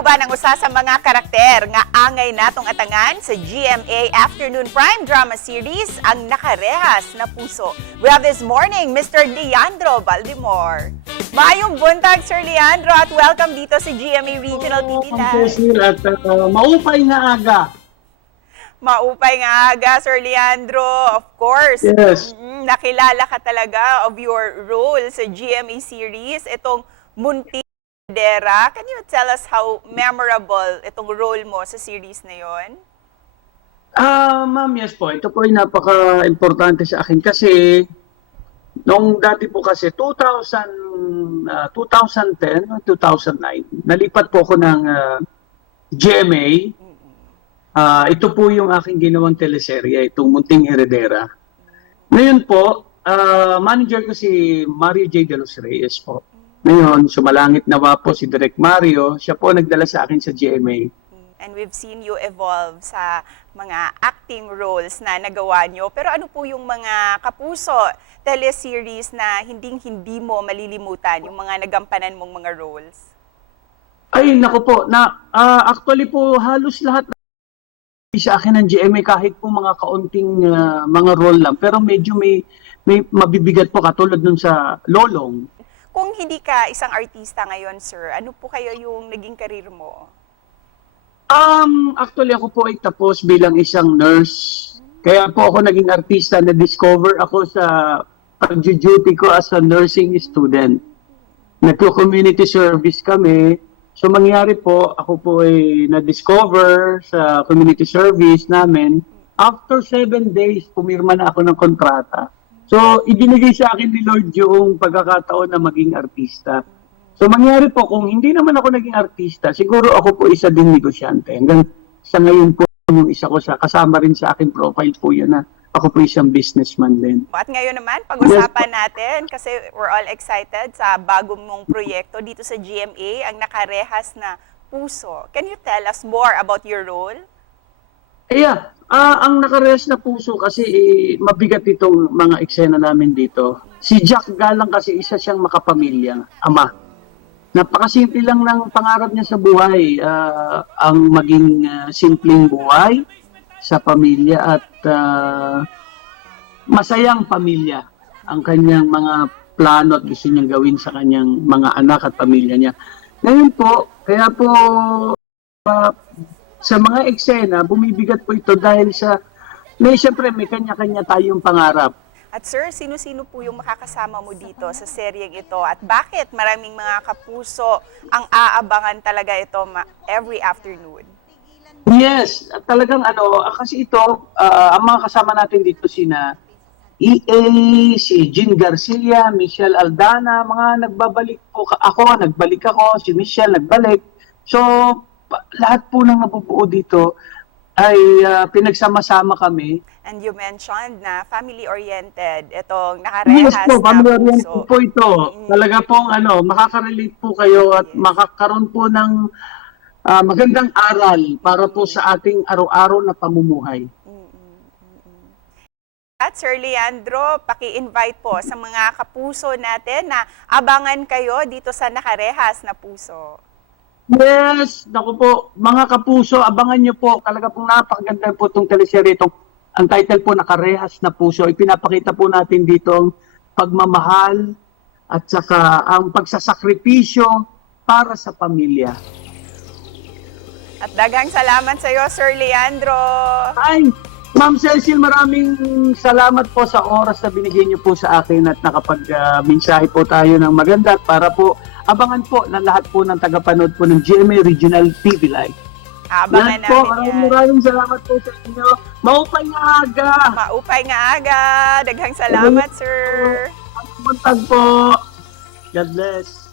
mo ba ng usa sa mga karakter nga angay natong atangan sa GMA Afternoon Prime Drama Series, ang Nakarehas na Puso? We have this morning, Mr. Leandro Valdemor. Maayong buntag, Sir Leandro, at welcome dito sa GMA Regional TV Live. At maupay na aga. Maupay nga aga, Sir Leandro. Of course, Yes. Nakilala ka talaga of your role sa GMA series, itong Munting Dera. Can you tell us how memorable itong role mo sa series na yon? Ma'am, yes po. Ito po ay napaka-importante sa akin kasi noong dati po kasi 2010, 2009, nalipat po ako ng GMA. Ito po yung aking ginawang teleserye, itong Munting Heredera. Ngayon po, manager ko si Mario J. De Los Reyes po. Ngayon, sumalangit nawa po si Direk Mario. Siya po nagdala sa akin sa GMA. And we've seen you evolve sa mga acting roles na nagawa nyo. Pero ano po yung mga kapuso teleseries na hindi mo malilimutan, yung mga nagampanan mong mga roles? Ay, naku po. Actually po, halos lahat sa akin ng GMA kahit po mga kaunting mga role lang. Pero medyo may mabibigat po katulad nun sa Lolong. Kung hindi ka isang artista ngayon, sir, ano po kayo yung naging karir mo? Actually ako po ay tapos bilang isang nurse. Kaya po ako naging artista, na-discover ako sa pag-duty ko as a nursing student. Nagko-community service kami. So mangyari po, ako po ay na-discover sa community service namin. After 7 days, pumirma na ako ng kontrata. So, ibinigay sa akin ni Lord yung pagkakataon na maging artista. So, mangyari po, kung hindi naman ako naging artista, siguro ako po isa din negosyante. Hanggang sa ngayon po, yung isa ko kasama rin sa akin profile po yun na ako po isang businessman din. At ngayon naman, pag-usapan natin, kasi we're all excited sa bagong mong proyekto dito sa GMA, ang Nakarehas na Puso. Can you tell us more about your role? Yeah. Ang Nakarehas na Puso kasi mabigat itong mga eksena namin dito. Si Jack Galang kasi isa siyang makapamilya, ama. Napakasimple lang ng pangarap niya sa buhay. Ang maging simpleng buhay sa pamilya at masayang pamilya. Ang kanyang mga plano at gusto niyang gawin sa kanyang mga anak at pamilya niya. Ngayon po, kaya po sa mga eksena, bumibigat po ito dahil siyempre may kanya-kanya tayong pangarap. At sir, sino-sino po yung makakasama mo dito sa seryeng ito? At bakit maraming mga kapuso ang aabangan talaga ito every afternoon? Yes, talagang kasi ito, ang mga kasama natin dito sina EA, si Jean Garcia, Michelle Aldana, mga nagbalik po nagbalik ako, si Michelle nagbalik. So, lahat po ng nabubuo dito ay pinagsama-sama kami. And you mentioned na family-oriented, itong Nakarehas Yes po, na family-oriented Puso. po ito. Talaga pong makaka-relate po kayo at makakaroon po ng magandang aral para po sa ating araw-araw na pamumuhay. At Sir Leandro, paki-invite po sa mga kapuso natin na abangan kayo dito sa Nakarehas na Puso. Yes, naku po, mga kapuso, abangan nyo po. Talaga pong napakaganda po itong teleserye. Ang title po, Nakarehas na Puso. Ipinapakita po natin dito ang pagmamahal at saka ang pagsasakripisyo para sa pamilya. At daghang salamat sa iyo, Sir Leandro. Ay, Ma'am Cecil, maraming salamat po sa oras na binigay niyo po sa akin at nakapag-mensahe po tayo ng maganda para po abangan po ng lahat po ng tagapanood po ng GMA Regional TV Live. Abangan po, namin yan. maraming salamat po sa inyo. Maupay nga aga. Maupay nga aga. Daghang salamat, sir. Buntag po. God bless.